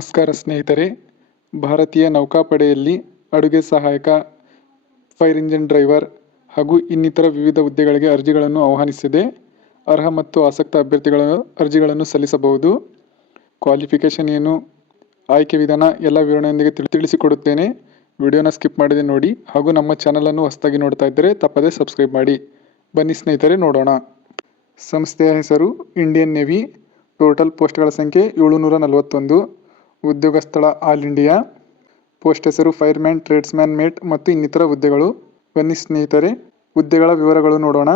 ನಮಸ್ಕಾರ ಸ್ನೇಹಿತರೆ, ಭಾರತೀಯ ನೌಕಾಪಡೆಯಲ್ಲಿ ಅಡುಗೆ ಸಹಾಯಕ, ಫೈರ್ ಇಂಜಿನ್ ಡ್ರೈವರ್ ಹಾಗೂ ಇನ್ನಿತರ ವಿವಿಧ ಹುದ್ದೆಗಳಿಗೆ ಅರ್ಜಿಗಳನ್ನು ಆಹ್ವಾನಿಸಿದೆ. ಅರ್ಹ ಮತ್ತು ಆಸಕ್ತ ಅಭ್ಯರ್ಥಿಗಳ ಅರ್ಜಿಗಳನ್ನು ಸಲ್ಲಿಸಬಹುದು. ಕ್ವಾಲಿಫಿಕೇಷನ್ ಏನು, ಆಯ್ಕೆ ವಿಧಾನ ಎಲ್ಲ ವಿವರಣೆಯೊಂದಿಗೆ ತಿಳಿ, ತಿಳಿಸಿಕೊಡುತ್ತೇನೆ. ವಿಡಿಯೋನ ಸ್ಕಿಪ್ ಮಾಡಿದೆ ನೋಡಿ ಹಾಗೂ ನಮ್ಮ ಚಾನಲನ್ನು ಹೊಸದಾಗಿ ನೋಡ್ತಾ ಇದ್ದರೆ ತಪ್ಪದೇ ಸಬ್ಸ್ಕ್ರೈಬ್ ಮಾಡಿ. ಬನ್ನಿ ಸ್ನೇಹಿತರೆ, ನೋಡೋಣ. ಸಂಸ್ಥೆಯ ಹೆಸರು ಇಂಡಿಯನ್ ನೇವಿ. ಟೋಟಲ್ ಪೋಸ್ಟ್ಗಳ ಸಂಖ್ಯೆ ಏಳುನೂರ ನಲವತ್ತೊಂದು. ಉದ್ಯೋಗ ಸ್ಥಳ ಆಲ್ ಇಂಡಿಯಾ. ಪೋಸ್ಟ್ ಹೆಸರು ಫೈರ್ಮ್ಯಾನ್, ಟ್ರೇಡ್ಸ್ಮ್ಯಾನ್, ಮೇಟ್ ಮತ್ತು ಇನ್ನಿತರ ಹುದ್ದೆಗಳು. ಬನ್ನಿ ಸ್ನೇಹಿತರೆ, ಹುದ್ದೆಗಳ ವಿವರಗಳು ನೋಡೋಣ.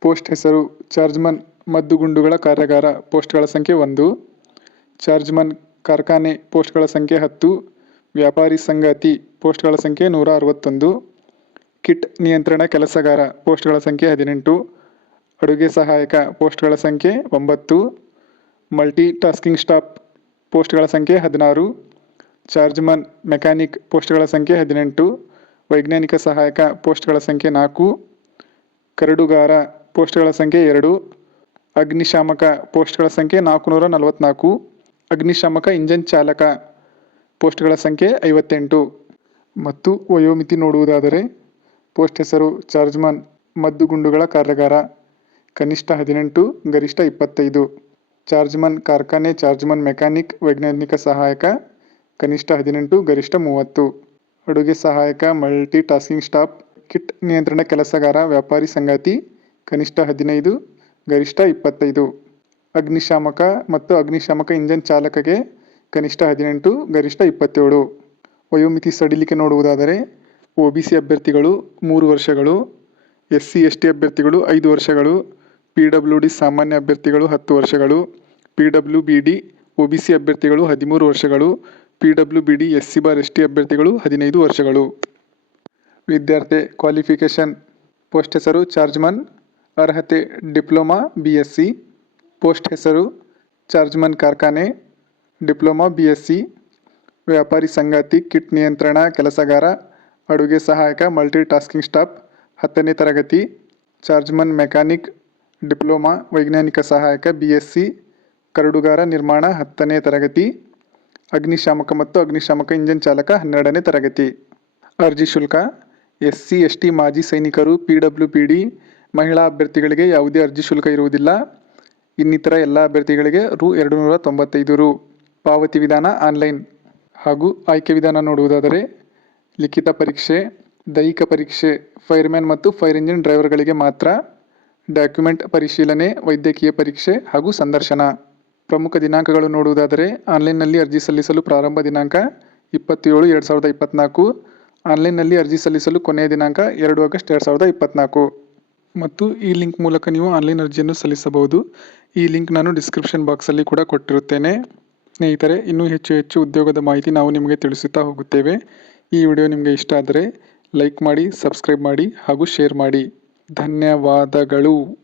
ಪೋಸ್ಟ್ ಹೆಸರು ಚಾರ್ಜ್ಮನ್ ಮದ್ದುಗುಂಡುಗಳ ಕಾರ್ಯಾಗಾರ, ಪೋಸ್ಟ್ಗಳ ಸಂಖ್ಯೆ ಒಂದು. ಚಾರ್ಜ್ಮನ್ ಕಾರ್ಖಾನೆ, ಪೋಸ್ಟ್ಗಳ ಸಂಖ್ಯೆ ಹತ್ತು. ವ್ಯಾಪಾರಿ ಸಂಗಾತಿ, ಪೋಸ್ಟ್ಗಳ ಸಂಖ್ಯೆ ನೂರ ಅರವತ್ತೊಂದು. ಕಿಟ್ ನಿಯಂತ್ರಣ ಕೆಲಸಗಾರ, ಪೋಸ್ಟ್ಗಳ ಸಂಖ್ಯೆ ಹದಿನೆಂಟು. ಅಡುಗೆ ಸಹಾಯಕ, ಪೋಸ್ಟ್ಗಳ ಸಂಖ್ಯೆ ಒಂಬತ್ತು. ಮಲ್ಟಿ ಟಾಸ್ಕಿಂಗ್ ಸ್ಟಾಪ್ ಪೋಸ್ಟ್ಗಳ ಸಂಖ್ಯೆ ಹದಿನಾರು, ಚಾರ್ಜ್ಮನ್ ಮೆಕ್ಯಾನಿಕ್ ಪೋಸ್ಟ್ಗಳ ಸಂಖ್ಯೆ ಹದಿನೆಂಟು, ವೈಜ್ಞಾನಿಕ ಸಹಾಯಕ ಪೋಸ್ಟ್ಗಳ ಸಂಖ್ಯೆ ನಾಲ್ಕು, ಕರಡುಗಾರ ಪೋಸ್ಟ್ಗಳ ಸಂಖ್ಯೆ ಎರಡು, ಅಗ್ನಿಶಾಮಕ ಪೋಸ್ಟ್ಗಳ ಸಂಖ್ಯೆ ನಾಲ್ಕುನೂರ ನಲವತ್ತ್ನಾಲ್ಕು ಅಗ್ನಿಶಾಮಕ ಇಂಜನ್ ಚಾಲಕ ಪೋಸ್ಟ್ಗಳ ಸಂಖ್ಯೆ ಐವತ್ತೆಂಟು. ಮತ್ತು ವಯೋಮಿತಿ ನೋಡುವುದಾದರೆ, ಪೋಸ್ಟ್ ಹೆಸರು ಚಾರ್ಜ್ಮನ್ ಮದ್ದುಗುಂಡುಗಳ ಕಾರ್ಯಾಗಾರ, ಕನಿಷ್ಠ ಹದಿನೆಂಟು, ಗರಿಷ್ಠ ಇಪ್ಪತ್ತೈದು. ಚಾರ್ಜ್ಮನ್ ಕಾರ್ಖಾನೆ ಚಾರ್ಜ್ಮನ್ ಮೆಕ್ಯಾನಿಕ್ ವೈಜ್ಞಾನಿಕ ಸಹಾಯಕ ಕನಿಷ್ಠ ಹದಿನೆಂಟು, ಗರಿಷ್ಠ ಮೂವತ್ತು. ಅಡುಗೆ ಸಹಾಯಕ ಮಲ್ಟಿ ಟಾಸ್ಕಿಂಗ್ ಸ್ಟಾಪ್ ಕಿಟ್ ನಿಯಂತ್ರಣ ಕೆಲಸಗಾರ, ವ್ಯಾಪಾರಿ ಸಂಗಾತಿ, ಕನಿಷ್ಠ ಹದಿನೈದು, ಗರಿಷ್ಠ ಇಪ್ಪತ್ತೈದು. ಅಗ್ನಿಶಾಮಕ ಮತ್ತು ಅಗ್ನಿಶಾಮಕ ಇಂಜನ್ ಚಾಲಕಗೆ ಕನಿಷ್ಠ ಹದಿನೆಂಟು, ಗರಿಷ್ಠ ಇಪ್ಪತ್ತೇಳು. ವಯೋಮಿತಿ ಸಡಿಲಿಕೆ ನೋಡುವುದಾದರೆ ಒ ಬಿ ಸಿ ಅಭ್ಯರ್ಥಿಗಳು ಮೂರು ವರ್ಷಗಳು, ಎಸ್ ಸಿ, ಎಸ್ ಟಿ ಅಭ್ಯರ್ಥಿಗಳು ಐದು ವರ್ಷಗಳು ಪಿ ಸಾಮಾನ್ಯ ಅಭ್ಯರ್ಥಿಗಳು ಹತ್ತು ವರ್ಷಗಳು P W B D O B C ಅಭ್ಯರ್ಥಿಗಳು ಹದಿಮೂರು ವರ್ಷಗಳು P W B D S C bar S T ಅಭ್ಯರ್ಥಿಗಳು ಹದಿನೈದು ವರ್ಷಗಳು. ವಿದ್ಯಾರ್ಥಿ ಕ್ವಾಲಿಫಿಕೇಷನ್ ಪೋಸ್ಟ್ ಹೆಸರು ಚಾರ್ಜ್ಮನ್, ಅರ್ಹತೆ diploma B S C post ಹೆಸರು ಚಾರ್ಜ್ಮನ್ ಕಾರ್ಖಾನೆ, ಡಿಪ್ಲೊಮಾ ಬಿ ಎಸ್ ಸಿ ವ್ಯಾಪಾರಿ ಸಂಗಾತಿ, ಕಿಟ್ ನಿಯಂತ್ರಣ, ಕೆಲಸಗಾರ, ಅಡುಗೆ ಸಹಾಯಕ ಮಲ್ಟಿ ಟಾಸ್ಕಿಂಗ್ ಸ್ಟಾಪ್ ಹತ್ತನೇ ತರಗತಿ, ಚಾರ್ಜ್ಮನ್ ಮೆಕ್ಯಾನಿಕ್ ಡಿಪ್ಲೊಮಾ, ವೈಜ್ಞಾನಿಕ ಸಹಾಯಕ ಬಿ ಎಸ್ ಸಿ ಕರಡುಗಾರ ನಿರ್ಮಾಣ, ಹತ್ತನೇ ತರಗತಿ. ಅಗ್ನಿಶಾಮಕ ಮತ್ತು ಅಗ್ನಿಶಾಮಕ ಇಂಜಿನ್ ಚಾಲಕ, ಹನ್ನೆರಡನೇ ತರಗತಿ. ಅರ್ಜಿ ಶುಲ್ಕ, ಎಸ್ ಸಿ, ಎಸ್ ಟಿ, ಮಾಜಿ ಸೈನಿಕರು, ಪಿ ಡಬ್ಲ್ಯೂ ಪಿ ಡಿ, ಮಹಿಳಾ ಅಭ್ಯರ್ಥಿಗಳಿಗೆ ಯಾವುದೇ ಅರ್ಜಿ ಶುಲ್ಕ ಇರುವುದಿಲ್ಲ. ಇನ್ನಿತರ ಎಲ್ಲ ಅಭ್ಯರ್ಥಿಗಳಿಗೆ ರು ಎರಡು ನೂರ ತೊಂಬತ್ತೈದು ರು. ಪಾವತಿ ವಿಧಾನ ಆನ್ಲೈನ್. ಹಾಗೂ ಆಯ್ಕೆ ವಿಧಾನ ನೋಡುವುದಾದರೆ, ಲಿಖಿತ ಪರೀಕ್ಷೆ, ದೈಹಿಕ ಪರೀಕ್ಷೆ, ಫೈರ್ಮ್ಯಾನ್ ಮತ್ತು ಫೈರ್ ಇಂಜಿನ್ ಡ್ರೈವರ್ಗಳಿಗೆ ಮಾತ್ರ ಡಾಕ್ಯುಮೆಂಟ್ ಪರಿಶೀಲನೆ, ವೈದ್ಯಕೀಯ ಪರೀಕ್ಷೆ ಹಾಗೂ ಸಂದರ್ಶನ. ಪ್ರಮುಖ ದಿನಾಂಕಗಳು ನೋಡುವುದಾದರೆ ಆನ್ಲೈನ್ನಲ್ಲಿ ಅರ್ಜಿ ಸಲ್ಲಿಸಲು ಪ್ರಾರಂಭ ದಿನಾಂಕ ಇಪ್ಪತ್ತೇಳು, ಎರಡು ಸಾವಿರದ ಇಪ್ಪತ್ತ್ನಾಲ್ಕು ಆನ್ಲೈನ್ನಲ್ಲಿ ಅರ್ಜಿ ಸಲ್ಲಿಸಲು ಕೊನೆಯ ದಿನಾಂಕ ಎರಡು ಆಗಸ್ಟ್, ಎರಡು ಸಾವಿರದ ಇಪ್ಪತ್ತ್ನಾಲ್ಕು ಮತ್ತು ಈ ಲಿಂಕ್ ಮೂಲಕ ನೀವು ಆನ್ಲೈನ್ ಅರ್ಜಿಯನ್ನು ಸಲ್ಲಿಸಬಹುದು. ಈ ಲಿಂಕ್ ನಾನು ಡಿಸ್ಕ್ರಿಪ್ಷನ್ ಬಾಕ್ಸಲ್ಲಿ ಕೂಡ ಕೊಟ್ಟಿರುತ್ತೇನೆ. ಸ್ನೇಹಿತರೆ, ಇನ್ನೂ ಹೆಚ್ಚು ಹೆಚ್ಚು ಉದ್ಯೋಗದ ಮಾಹಿತಿ ನಾವು ನಿಮಗೆ ತಿಳಿಸುತ್ತಾ ಹೋಗುತ್ತೇವೆ. ಈ ವಿಡಿಯೋ ನಿಮಗೆ ಇಷ್ಟ ಆದರೆ ಲೈಕ್ ಮಾಡಿ, ಸಬ್ಸ್ಕ್ರೈಬ್ ಮಾಡಿ ಹಾಗೂ ಶೇರ್ ಮಾಡಿ. ಧನ್ಯವಾದಗಳು.